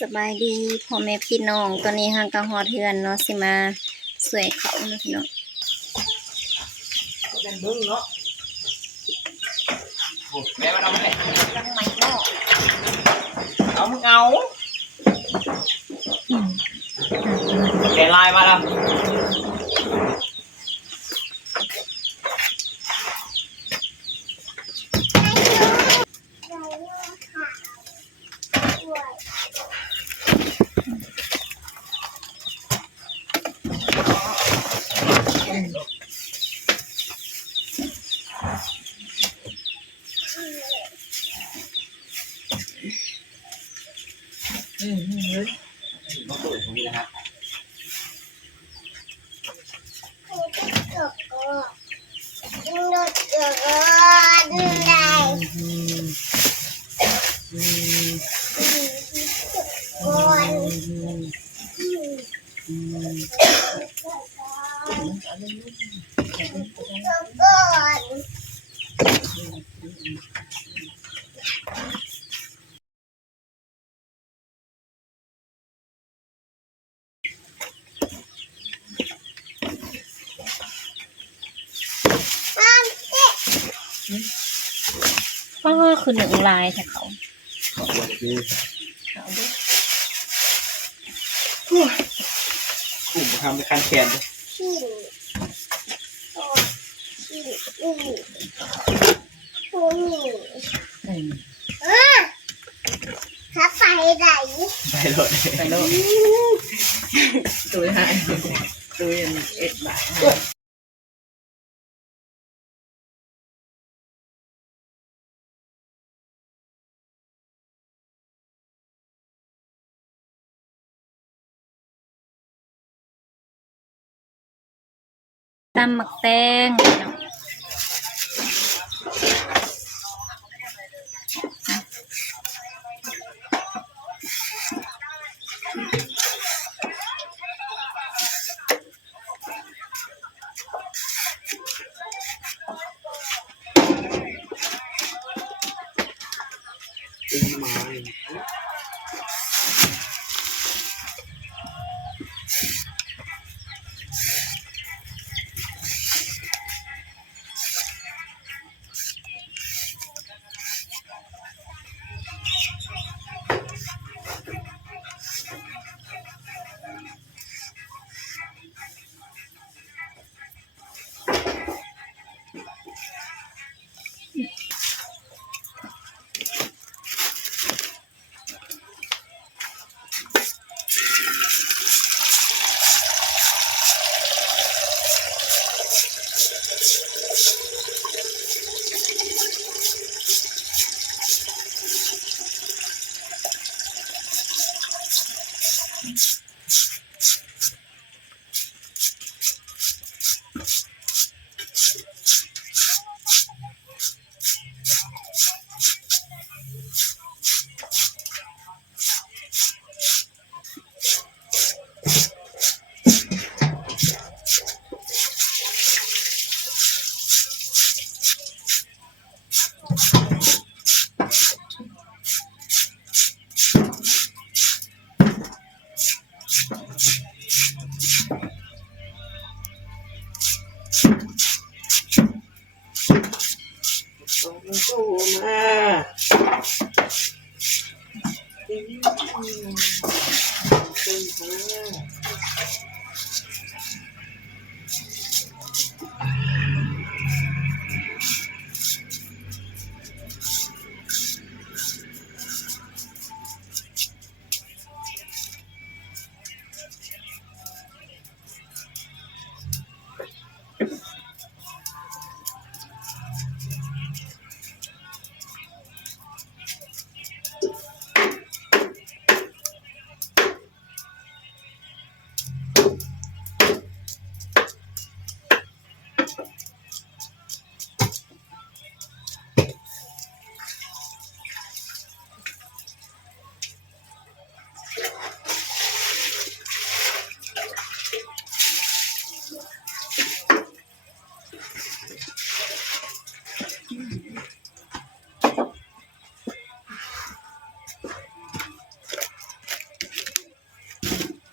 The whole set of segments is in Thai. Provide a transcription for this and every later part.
สบายดีพ่อแม่พี่น้องตอนนี้ห่างกับฮอดเทือนเนาะสิมาสวยเขาเนาะพี่น้องเป็นเบิ้งเนาะแม่มาเอาไหมยังไม่เนาะเอามึงเอาแกลายมาแล้วมาเปิดตรงนี้นะครับก็คือหนึ่งลายแต่เขากลุ่มทำในคันแขนเลยถ้าไปไหนไปเลยไปโลดตัวให้ตัว1 บาทตำหมักแตงพี่น้องเป็นไม้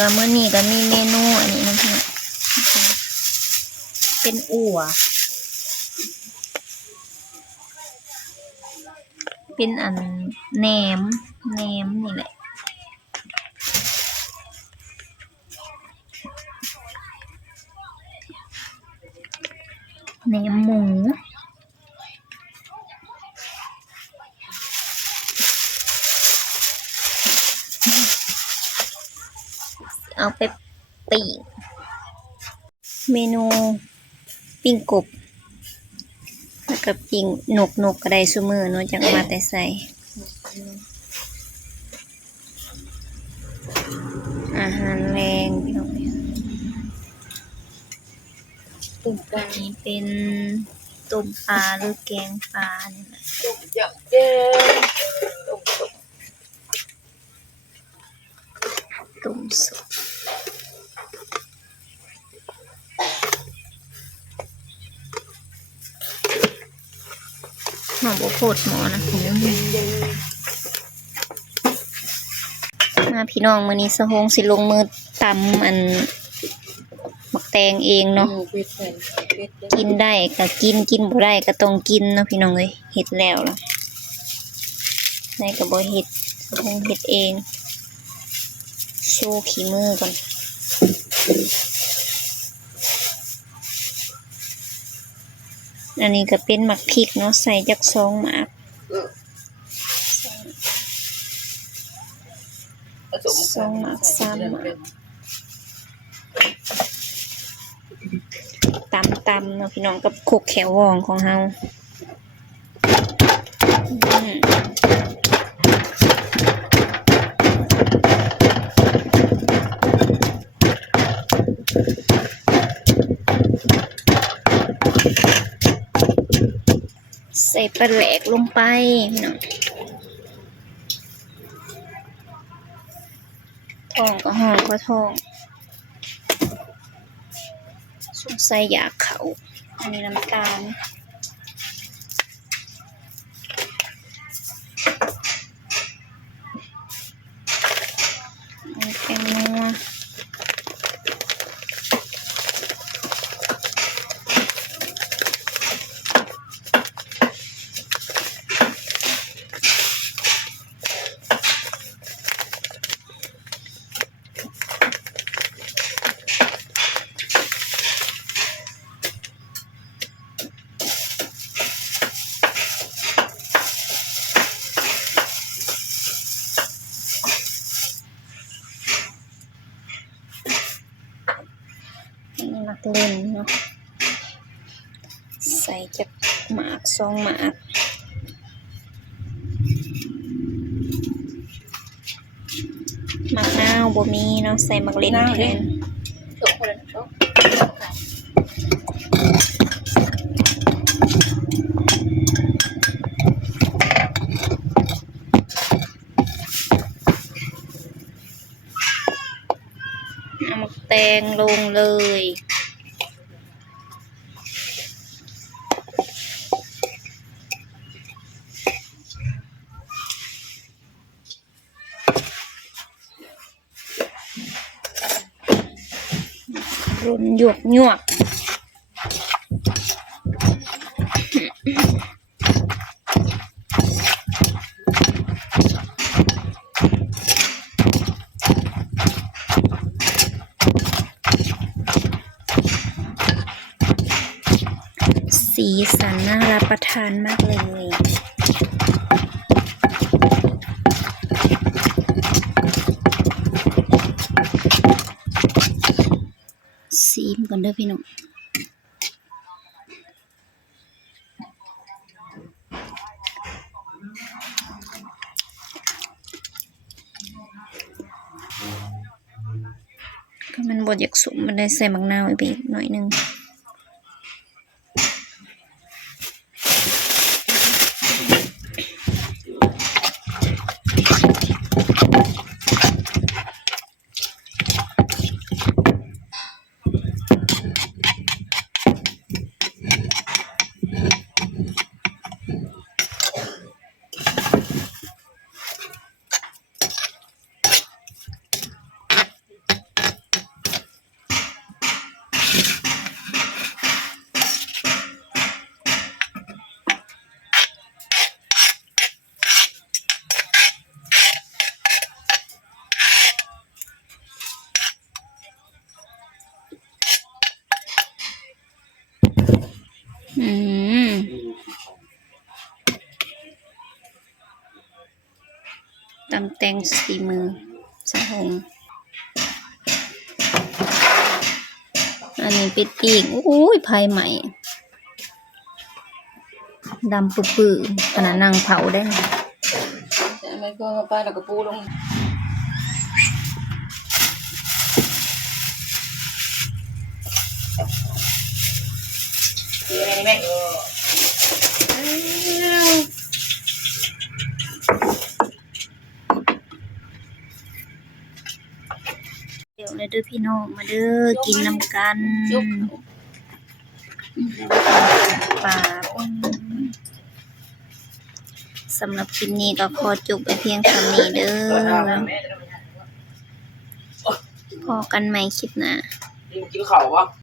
ก็มื้อนี้ก็มีเมนูอันนี้นะพี่น้องเป็นอั่วเป็นอันแหนมนี่แหละแหนมหมูเอาไปปิ้งเมนูปิ้งกบแล้วก็ปิ้งนกก็ได้ซุมื้อเนาะจักมาแต่ใส่อาหารแรงพี่น้องตุ่มปลานี้เป็นต้มปลาหรือแกงปลานี่แหละ ต้มยำเจ้ต้มสุก ต้มสุกหอมบ่โพดหมอนะมาพี่น้องมื้อนี้สะโฮงสิลงมือตำอันบักแตงเองเนาะ เป็ดแผ่นเป็ด กินได้ก็กินบ่ได้ก็ต้องกินเนาะพี่น้องเอ้ยเฮ็ดแล้วล่ะได้ก็บ่เฮ็ดสะโฮงเฮ็ดเองโชว์ขี้มือก่อนอันนี้ก็เป็นหมักพริกเนาะใส่จัก2หมาก2หมาก3หมากตำเนาะพี่น้องกับโคกแขววองของเฮาใส่ปลาแหลกลงไปพี่น้องท้องก็ห้องก็ท้องสงสัยอยากเขาอันนี้น้ำตาลอันนี้แป้งนัวมักเล่นเนาะใส่จากหมาก2หมากมักนาวบ่มีเนาะใส่มักเล่นแทน จบคนละจบ เอามักแตงลงเลยรุนหยวกสีสันน่ารับประทานมากเลยซีมก่อนเด้อพี่น้องก็มันบดอยากสุกมันได้ใส่มะนาวอีกหน่อยนึง ำแตงสีมือสะหงอันนี้เป็ดปีกอุ้ยภายใหม่ดำปื้อๆขนาดนั่งเผาได้นะ แต่ไม่ก็ไปแล้วก็ปูลง คืออะไรนี่แม่ เดี๋ยวเลยเด้อพี่น้องมาเด้อกินน้ำกัน จุ๊บ ปลาสำหรับคลิปนี้ก็ขอจบไปเพียงเท่านี้เด้อพอกันใหม่คลิปหน้า นี่กินข้าววะ